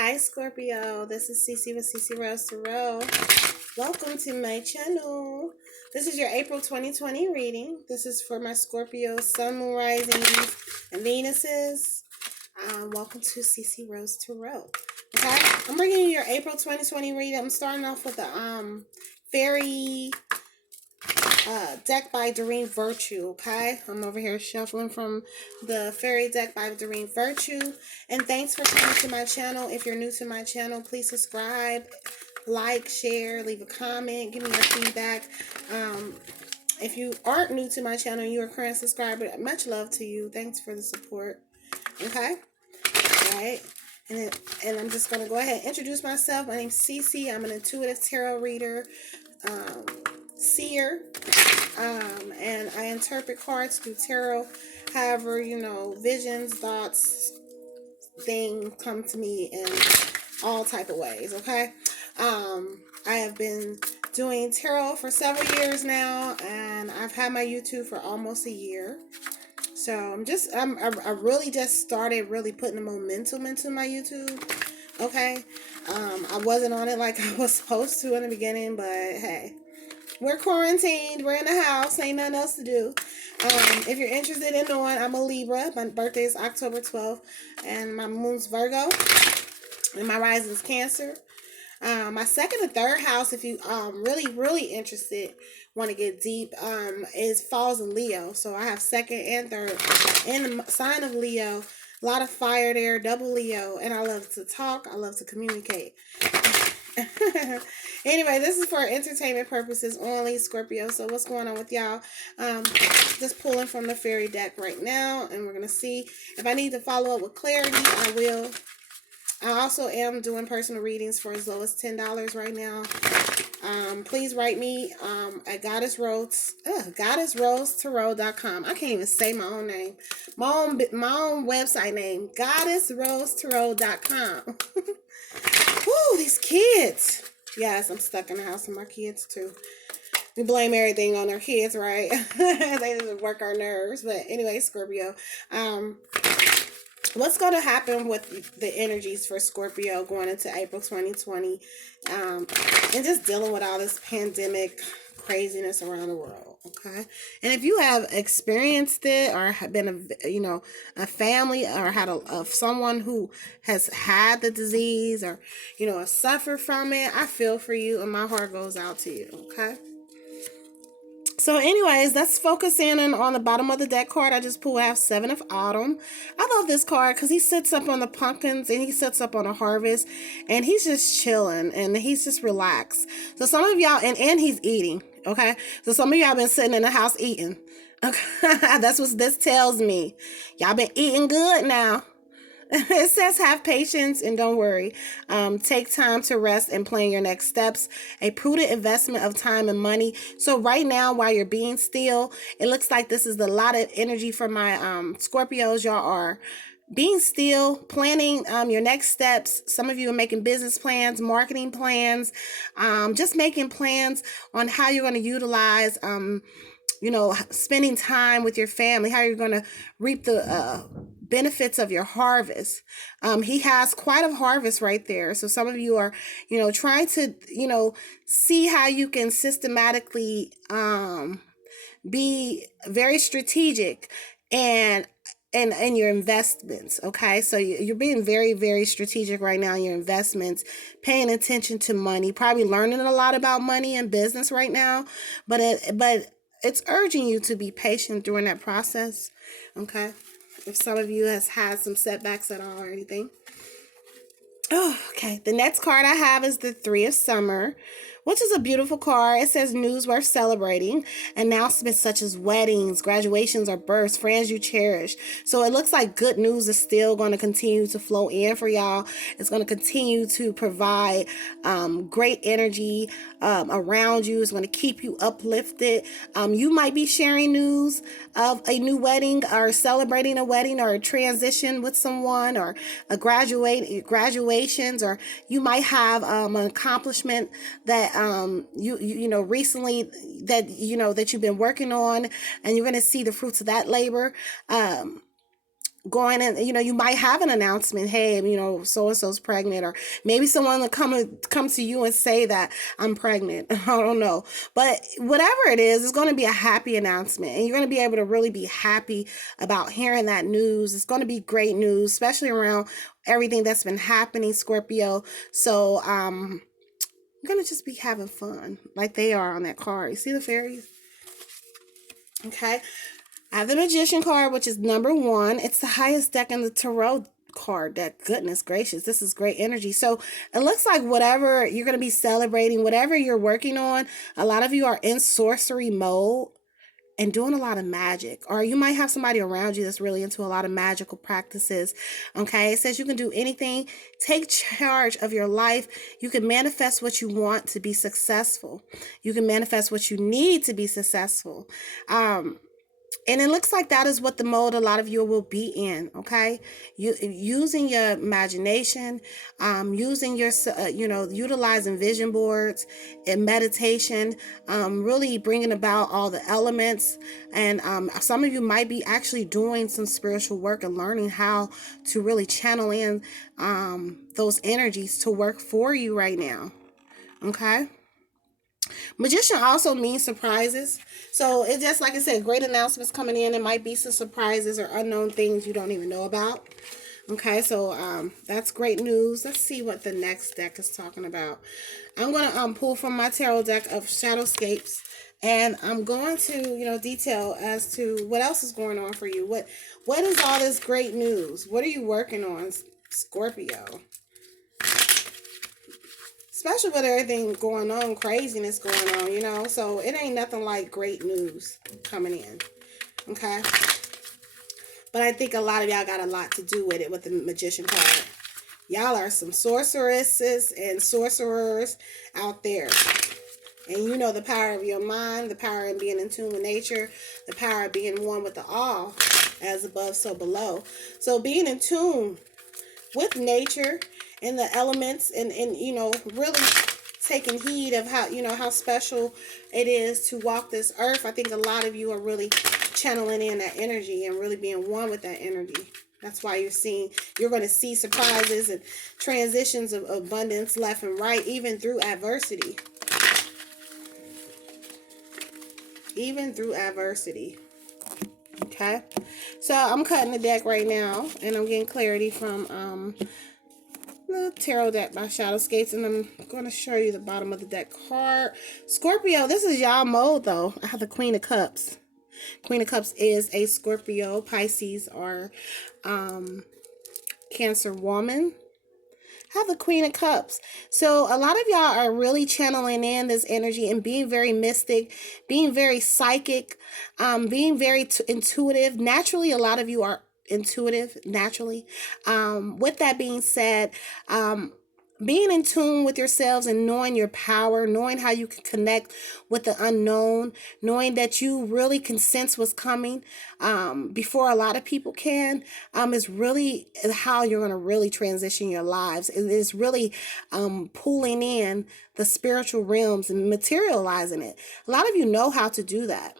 Hi Scorpio, this is Cece with Cece Rose Tarot. Welcome to my channel. This is your April 2020 reading. This is for my Scorpio Sun, Moon, Risings, and Venuses. Welcome to Cece Rose Tarot. Okay, I'm bringing you your April 2020 reading. I'm starting off with the fairy deck by Doreen Virtue. Okay, I'm over here shuffling from the fairy deck by Doreen Virtue. And thanks for coming to my channel. If you're new to my channel, please subscribe, like, share, leave a comment, give me your feedback. If you aren't new to my channel and you're a current subscriber, much love to you. Thanks for the support. Okay, all right. And I'm just going to go ahead and introduce myself. My name's Cece. I'm an intuitive tarot reader, seer, and I interpret cards through tarot. However, visions, thoughts, things come to me in all type of ways. Okay, I have been doing tarot for several years now, and I've had my YouTube for almost a year. So I really just started really putting the momentum into my YouTube. Okay, I wasn't on it like I was supposed to in the beginning, but hey, we're quarantined. We're in the house. Ain't nothing else to do. If you're interested in knowing, I'm a Libra. My birthday is October 12th, and my moon's Virgo, and my rising is Cancer. My second and third house, if you really interested, want to get deep, is falls in Leo. So I have second and third in the sign of Leo. A lot of fire there, double Leo, and I love to talk. I love to communicate. Anyway, this is for entertainment purposes only, Scorpio. So what's going on with y'all? Just pulling from the fairy deck right now, and we're gonna see if I need to follow up with clarity. I will. I also am doing personal readings for as low as $10 right now. Please write me at goddessrosetarot.com. I can't even say my own name. My own website name, goddessrosetarot.com. Woo, these kids. Yes, I'm stuck in the house with my kids too. We blame everything on our kids, right? They just work our nerves. But anyway, Scorpio. What's going to happen with the energies for Scorpio going into April 2020, and just dealing with all this pandemic craziness around the world, okay? And if you have experienced it or have been a family or had someone who has had the disease or suffered from it, I feel for you and my heart goes out to you, okay? So anyways, let's focus in on the bottom of the deck card. I just pulled out 7 of Autumn. I love this card because he sits up on the pumpkins and he sits up on a harvest and he's just chilling and he's just relaxed. So some of y'all, and he's eating, okay? So some of y'all been sitting in the house eating. Okay, that's what this tells me. Y'all been eating good now. It says have patience and don't worry. Take time to rest and plan your next steps. A prudent investment of time and money. So right now, while you're being still, it looks like this is a lot of energy for my Scorpios. Y'all are being still, planning your next steps. Some of you are making business plans, marketing plans, just making plans on how you're going to utilize spending time with your family, how you're going to reap the benefits of your harvest. He has quite a harvest right there. So some of you are, trying to, see how you can systematically be very strategic and your investments. Okay, so you're being very, very strategic right now in your investments, paying attention to money, probably learning a lot about money and business right now, but it's urging you to be patient during that process. Okay, if some of you has had some setbacks at all or anything. Oh, okay. The next card I have is the 3 of Summer, which is a beautiful card. It says news worth celebrating, announcements such as weddings, graduations, or births, friends you cherish. So it looks like good news is still going to continue to flow in for y'all. It's going to continue to provide great energy around you. It's going to keep you uplifted. You might be sharing news of a new wedding or celebrating a wedding or a transition with someone or a graduations, or you might have an accomplishment that you recently that that you've been working on, and you're going to see the fruits of that labor going in, you might have an announcement, hey, so and so's pregnant, or maybe someone will come to you and say that I'm pregnant. I don't know, but whatever it is, it's going to be a happy announcement, and you're going to be able to really be happy about hearing that news. It's going to be great news, especially around everything that's been happening, Scorpio. So I'm going to just be having fun like they are on that card. You see the fairies? Okay. I have the Magician card, which is number 1. It's the highest deck in the Tarot card deck. Goodness gracious, this is great energy. So it looks like whatever you're going to be celebrating, whatever you're working on, a lot of you are in sorcery mode and doing a lot of magic. Or you might have somebody around you that's really into a lot of magical practices. Okay, it says you can do anything. Take charge of your life. You can manifest what you want to be successful. You can manifest what you need to be successful. And it looks like that is what the mode a lot of you will be in, okay? Using your imagination, using your, utilizing vision boards and meditation, really bringing about all the elements. And some of you might be actually doing some spiritual work and learning how to really channel in those energies to work for you right now, okay? Magician also means surprises. So it's just like I said, great announcements coming in. It might be some surprises or unknown things you don't even know about. Okay, so that's great news. Let's see what the next deck is talking about. I'm going to pull from my tarot deck of Shadowscapes, and I'm going to, detail as to what else is going on for you. What is all this great news? What are you working on, Scorpio? Especially with everything going on, craziness going on, so it ain't nothing like great news coming in, okay? But I think a lot of y'all got a lot to do with it with the Magician card. Y'all are some sorceresses and sorcerers out there. And the power of your mind, the power of being in tune with nature, the power of being one with the all, as above, so below. So being in tune with nature and the elements, and really taking heed of how special it is to walk this earth. I think a lot of you are really channeling in that energy and really being one with that energy. That's why you're going to see surprises and transitions of abundance left and right, even through adversity. Even through adversity. Okay, so I'm cutting the deck right now, and I'm getting clarity from the tarot deck by Shadowscapes, and I'm going to show you the bottom of the deck card. Scorpio, this is y'all mode though. I have the Queen of Cups. Queen of Cups is a Scorpio, Pisces, or Cancer woman. Have the Queen of Cups. So a lot of y'all are really channeling in this energy and being very mystic, being very psychic, being very intuitive. Naturally, a lot of you are intuitive naturally. With that being said, being in tune with yourselves and knowing your power, knowing how you can connect with the unknown, knowing that you really can sense what's coming before a lot of people can, is really how you're going to really transition your lives. It is really pulling in the spiritual realms and materializing it. A lot of you know how to do that.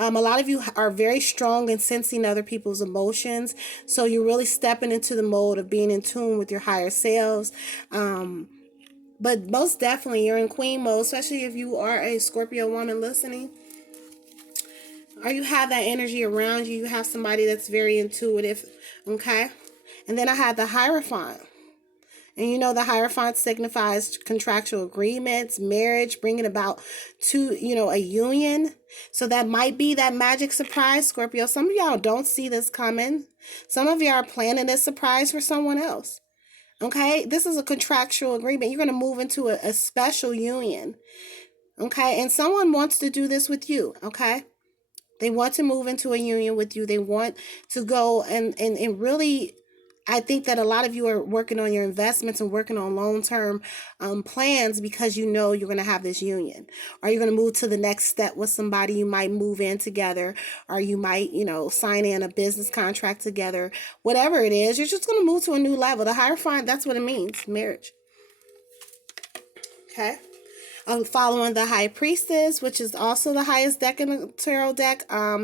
A lot of you are very strong in sensing other people's emotions. So you're really stepping into the mode of being in tune with your higher selves. But most definitely you're in queen mode, especially if you are a Scorpio woman listening. Or you have that energy around you. You have somebody that's very intuitive. Okay. And then I have the Hierophant. And the Hierophant signifies contractual agreements, marriage, bringing about a union. So that might be that magic surprise, Scorpio. Some of y'all don't see this coming. Some of y'all are planning this surprise for someone else. Okay? This is a contractual agreement. You're going to move into a special union. Okay? And someone wants to do this with you. Okay? They want to move into a union with you. They want to go and really... I think that a lot of you are working on your investments and working on long-term plans because you're going to have this union. Or you're going to move to the next step with somebody. You might move in together, or you might, sign in a business contract together. Whatever it is, you're just going to move to a new level. The Hierophant, that's what it means, marriage. Okay? Following the High Priestess, which is also the highest deck in the tarot deck. I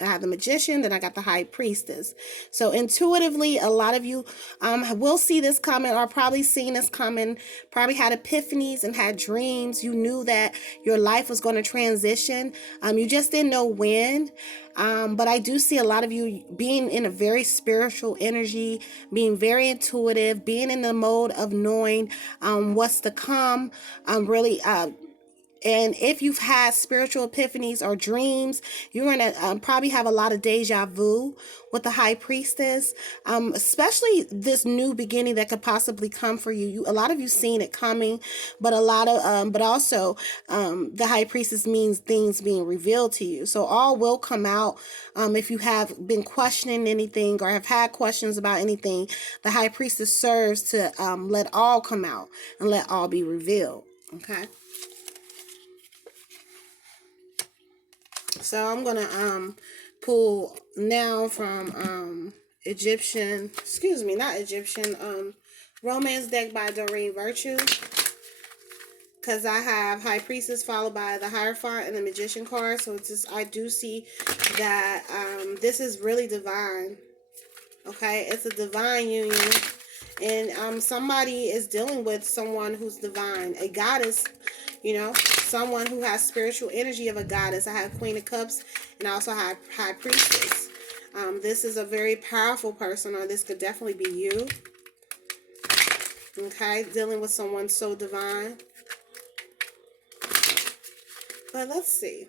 have the Magician, then I got the High Priestess. So intuitively, a lot of you will see this coming, or probably seen this coming, probably had epiphanies and had dreams. You knew that your life was going to transition. You just didn't know when. But I do see a lot of you being in a very spiritual energy, being very intuitive, being in the mode of knowing what's to come. Really, and if you've had spiritual epiphanies or dreams, you're going to probably have a lot of deja vu with the High Priestess, especially this new beginning that could possibly come for you. A lot of you seen it coming, but also the High Priestess means things being revealed to you. So all will come out. If you have been questioning anything or have had questions about anything, the High Priestess serves to let all come out and let all be revealed. Okay. So I'm gonna pull now from Romance deck by Doreen Virtue, because I have High Priestess followed by the Hierophant and the Magician card. So it's just, I do see that this is really divine. Okay, it's a divine union, and somebody is dealing with someone who's divine, a goddess. Someone who has spiritual energy of a goddess. I have Queen of Cups and I also have High Priestess. This is a very powerful person, or this could definitely be you. Okay, dealing with someone so divine. But let's see.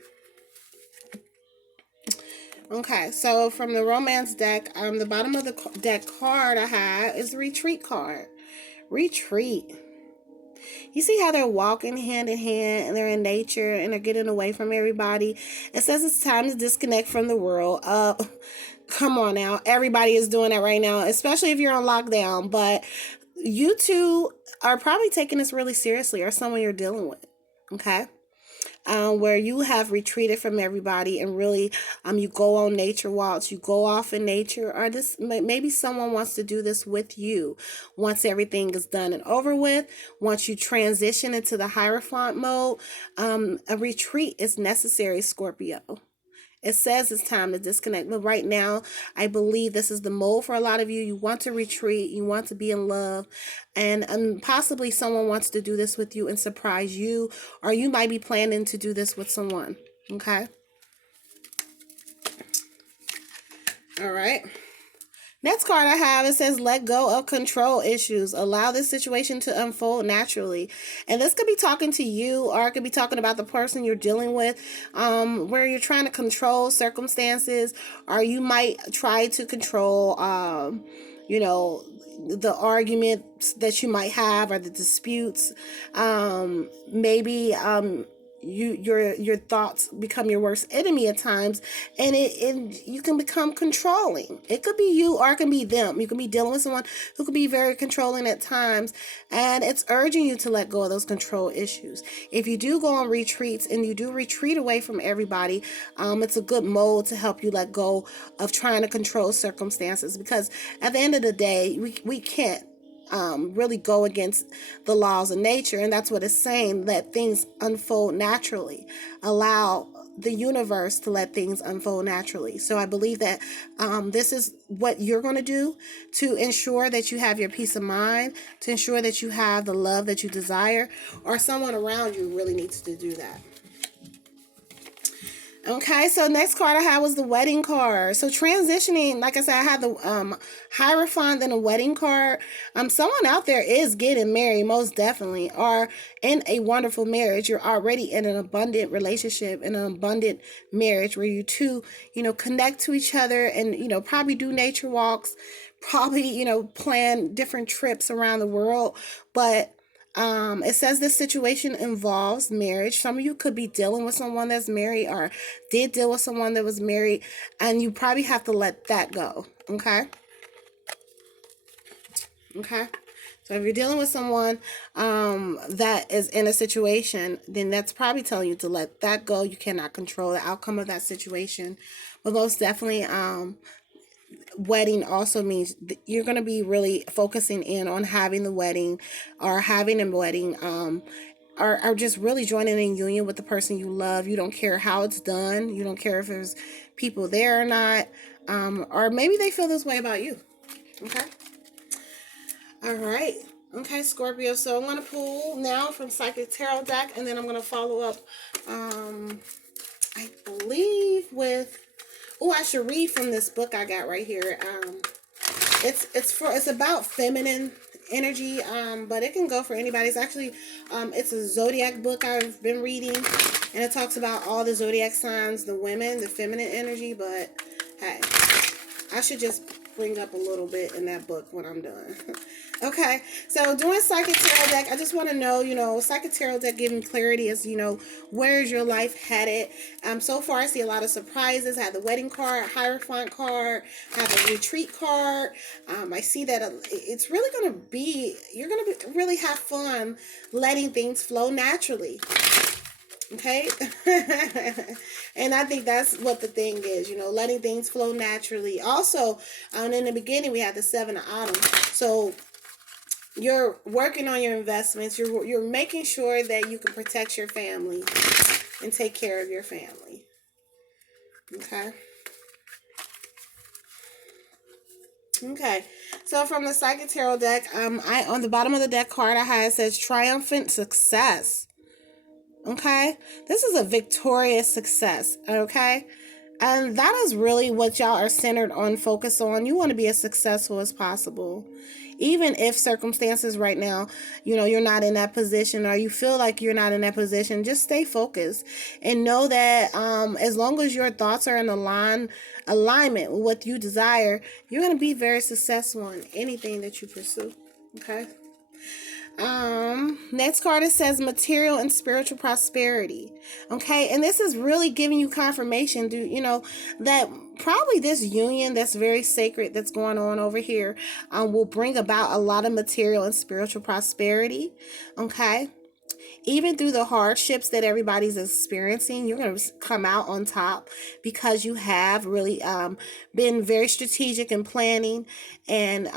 Okay, so from the Romance deck, the bottom of the deck card I have is the Retreat card. Retreat. You see how they're walking hand in hand and they're in nature and they're getting away from everybody. It says it's time to disconnect from the world. Come on now. Everybody is doing that right now, especially if you're on lockdown. But you two are probably taking this really seriously, or someone you're dealing with. Okay. Where you have retreated from everybody and really you go on nature walks, you go off in nature, or this maybe someone wants to do this with you once everything is done and over with. Once you transition into the Hierophant mode, a retreat is necessary, Scorpio. It says it's time to disconnect. But right now, I believe this is the mode for a lot of you. You want to retreat. You want to be in love. And possibly someone wants to do this with you and surprise you. Or you might be planning to do this with someone. Okay? All right. Next card I have, it says, let go of control issues. Allow this situation to unfold naturally. And this could be talking to you, or it could be talking about the person you're dealing with, where you're trying to control circumstances, or you might try to control, the arguments that you might have, or the disputes. Maybe your thoughts become your worst enemy at times, and you can become controlling. It could be you, or it can be them. You can be dealing with someone who could be very controlling at times, and it's urging you to let go of those control issues. If you do go on retreats and you do retreat away from everybody, it's a good mode to help you let go of trying to control circumstances, because at the end of the day, we can't really go against the laws of nature. And that's what it's saying. Let things unfold naturally. Allow the universe to let things unfold naturally. So I believe that this is what you're going to do to ensure that you have your peace of mind, to ensure that you have the love that you desire, or someone around you really needs to do that. Okay, so next card I had was the wedding card. So transitioning, like I said, I had the Hierophant and a wedding card. Someone out there is getting married, most definitely, or in a wonderful marriage. You're already in an abundant relationship, in an abundant marriage where you two, connect to each other and, probably do nature walks, probably, plan different trips around the world. But it says this situation involves marriage. Some of you could be dealing with someone that's married, or did deal with someone that was married, and you probably have to let that go. Okay. Okay. So if you're dealing with someone that is in a situation, then that's probably telling you to let that go. You cannot control the outcome of that situation. But most definitely, wedding also means you're going to be really focusing in on having the wedding, or having a wedding are just really joining in union with the person you love. You don't care how it's done. You don't care if there's people there or not. Or maybe they feel this way about you. Okay. All right. Okay, Scorpio. So I'm going to pull now from Psychic Tarot deck, and then I'm going to follow up, I believe, with... Oh, I should read from this book I got right here. It's about feminine energy, but it can go for anybody. It's actually, it's a zodiac book I've been reading, and it talks about all the zodiac signs, the women, the feminine energy. But hey, I should just bring up a little bit in that book when I'm done. Okay, so doing Psychic Tarot deck, I just want to know, Psychic Tarot deck giving clarity as, where's your life headed? So far I see a lot of surprises. I have the wedding card, Hierophant card, I have the retreat card. I see that it's really going to be, you're going to really have fun letting things flow naturally. Okay. And I think that's what the thing is, letting things flow naturally. Also, in the beginning, we had the 7 of Autumn. So you're working on your investments. You're making sure that you can protect your family and take care of your family. Okay. Okay. So from the Psychic Tarot deck, on the bottom of the deck card I had, it says triumphant success. Okay. This is a victorious success. Okay. And that is really what y'all are centered on, focus on. You want to be as successful as possible. Even if circumstances right now, you're not in that position, or you feel like you're not in that position, just stay focused and know that as long as your thoughts are in alignment with what you desire, you're going to be very successful in anything that you pursue. Okay. Next card, it says material and spiritual prosperity. Okay, and this is really giving you confirmation, that probably this union that's very sacred that's going on over here will bring about a lot of material and spiritual prosperity. Okay. Even through the hardships that everybody's experiencing, you're going to come out on top because you have really been very strategic in planning and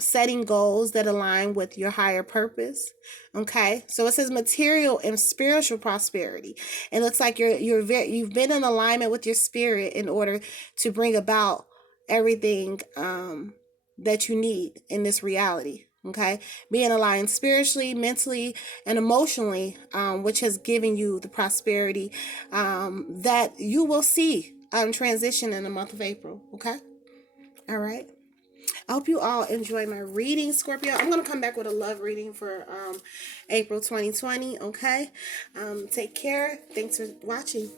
setting goals that align with your higher purpose. Okay, so it says material and spiritual prosperity. It looks like you've been in alignment with your spirit in order to bring about everything that you need in this reality. Okay, being aligned spiritually, mentally, and emotionally, which has given you the prosperity that you will see transition in the month of April. Okay, all right. I hope you all enjoy my reading, Scorpio. I'm going to come back with a love reading for April 2020. Okay, take care. Thanks for watching.